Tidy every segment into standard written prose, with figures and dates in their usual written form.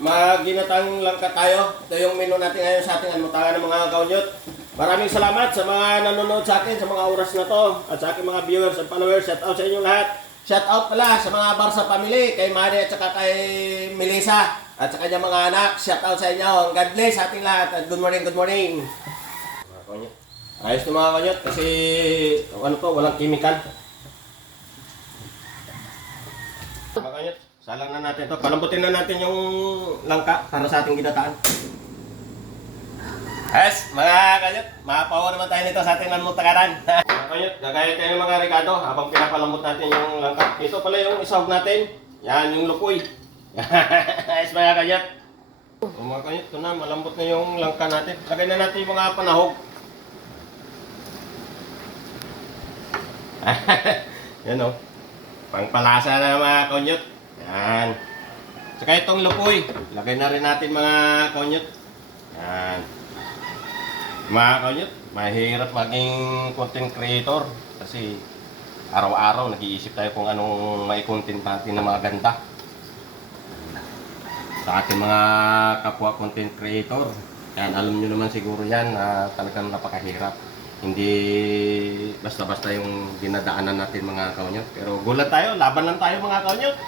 Maginatang langka tayo. Ito yung menu natin ngayon sa ating almutangan ng mga kaunyot. Maraming salamat sa mga nanonood sa akin sa mga oras na to at sa aking mga viewers at followers. Shout out sa inyong lahat. Shout out pala sa mga Barsa family, kay Mari at saka kay Melissa at sa kanyang mga anak. Shout out sa inyo. God bless sa ating lahat at good morning, good morning. Mga kaunyot. Ayos na mga kaunyot kasi ano to, walang chemical. Mga kaunyot. Salang na natin ito. Palambutin na natin yung langka para sa ating ginataan. Yes, mga kanyot, mapawa naman tayo nito sa ating almutagaran. Mga kanyot, gagaya tayo ng mga regado habang pinapalambot natin yung langka. Ito pala yung isahog natin. Yan, yung lukoy. Yes, mga kanyot. Mga kanyot, ito na, malambot na yung langka natin. Lagay na natin yung mga panahog. Yan o. Pangpalasa na mga kanyot. Yan. Saka itong lupoy, lagay na rin natin mga kaunyot. Yan. Mga kaunyot, mahirap maging content creator kasi araw-araw nag-iisip tayo kung anong may content natin na mga ganda sa ating mga kapwa content creator. Yan, alam nyo naman siguro yan na talagang napakahirap. Hindi basta-basta yung dinadaanan natin mga kaunyot. Pero gulat tayo, laban lang tayo mga kaunyot.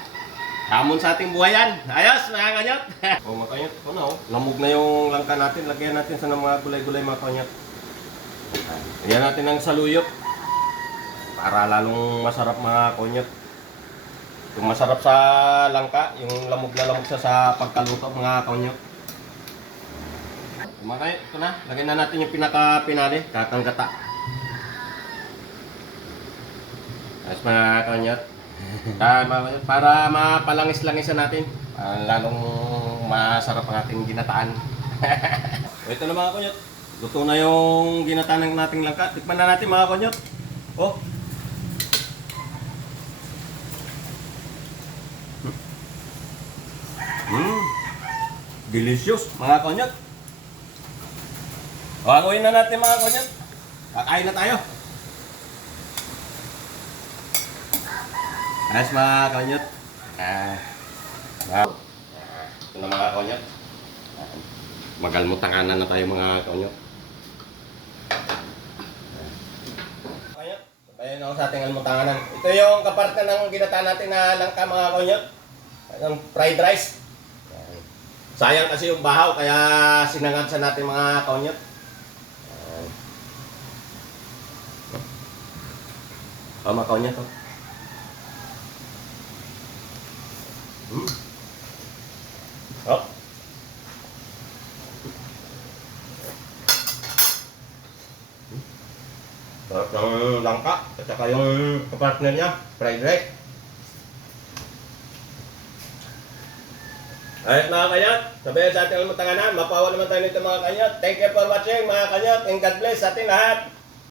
Hamon sa ating buhayan. Ayos, mga kanyot. O mga kanyot, lamog na yung langka natin. Lagyan natin sa mga gulay-gulay mga kanyot. Lagyan natin ng saluyot. Para lalong masarap mga kanyot. Yung masarap sa langka, yung lamog na lamog sa pagkaluto mga kanyot. Mga kanyot, ito na. Lagyan na natin yung pinaka-pinali, kakanggata. Ayos mga kanyot. Para mapalangis-langisan natin, lalong masarap ang ating ginataan. Ito na mga konyot, luto na yung ginataan ng nating langka. Tikman na natin mga konyot. Oh. Delicious mga konyot. Hanguin na natin mga konyot. Kakain na tayo. Ayos mga konyot. Ito na mga konyot. Magalmutanganan na tayo mga konyot. Konyot, tayo na ako sa ating almutanganan. Ito yung kaparte ng ginataan natin na langka mga konyot. Ang fried rice. Sayang kasi yung bahaw kaya sinangag sa natin mga konyot. Mga konyot. Oh. Sarap ng langka at saka yung partner niya, fried rice. Ayos mga kanyot, sabihin sa ating almutanganan, mapawa naman tayo nito mga kanyot. Thank you for watching mga kanyot and God bless sa ating lahat.